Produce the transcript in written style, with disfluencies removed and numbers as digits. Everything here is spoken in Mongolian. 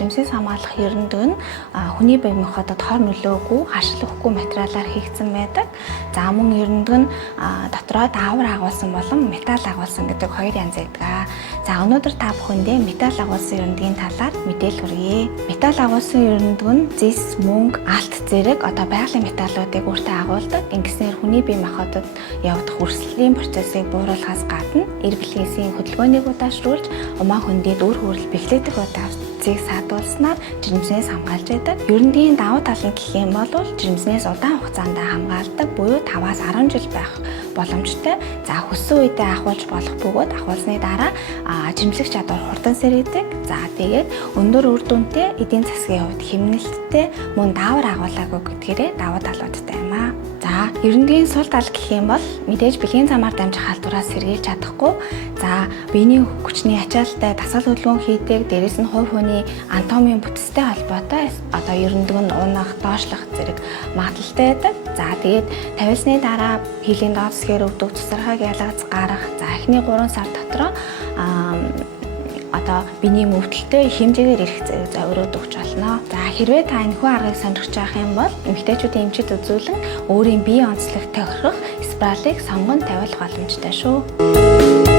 жирэмснээс хамгаалах ерөндөг нь хүний бие махбодод хор нөлөөгүй, харшил өгөхгүй материалаар хийгдсэн байдаг. За мөн ерөндөг нь дотроо даавар агуулсан болон металл агуулсан гэдэг хоёр янз байдаг. За өнөөдөр та бүхэндээ металл агуулсан ерөндөгийн талаар мэдээлэл хүргэе. Металл агуулсан ерөндөг нь зис, мөнгө, алт зэрэг байгалийн металлуудыг өөртөө агуулдаг. Ингэснээр хүний бие махбодод явагдах үрслийн процессыг бууруулахаас гадна эргэлхээсийн хөдөлгөөнийг удаашруулж, умаа хөндөд үр хүрэл бэхлэгдэх удаацыг саадуулснаар жирэмснээс хамгаалж байдаг. Ерөндөгийн давуу тал нь гэх юм бол жирэмснээс удаан хугацаанд хамгаалдаг, буюу 5-10 жил байх боломжтой. За хүссэн үедээ ахуулж болох бөгөөд ахуулсны дараа жирэмслэх чадвар хурдан сэргийдэг. За тэгээд өндөр үр дүнтэй, эдийн засгийн хувьд хэмнэлттэй, мөн даавар агуулаагүй гэдгээрээ давуу талуудтай юм аа. За ерөндөгийн сул тал гэх юм бол мэдээж бэлгийн замаар дамжих халдвараас сэргийлж чадахгүй. За биений хүчний ачаалттай дасгал хөдөлгөөн хийдэг, дээрэс нь хувь хүний анатомийн бүтцтэй холбоотой ерөндөг нь унах, доошлох зэрэг магадлалтай байдаг. За тэгээд тавилсны дараа хийлийн доод хэсгээр өвдөг цэцэрхайг ялгаж гарах. За эхний 3 сар дотроо биений мөвдөлтөй хэмжээгээр ирэх зэрэг зориуд өгч болно. За хэрвээ та энэхүү аргыг сонирхож байх юм бол эмэгтэйчүүдийн эмчит үзүүлэн өөрийн бие онцлог тохирох спиралыг сонгон тавиулах боломжтой шүү.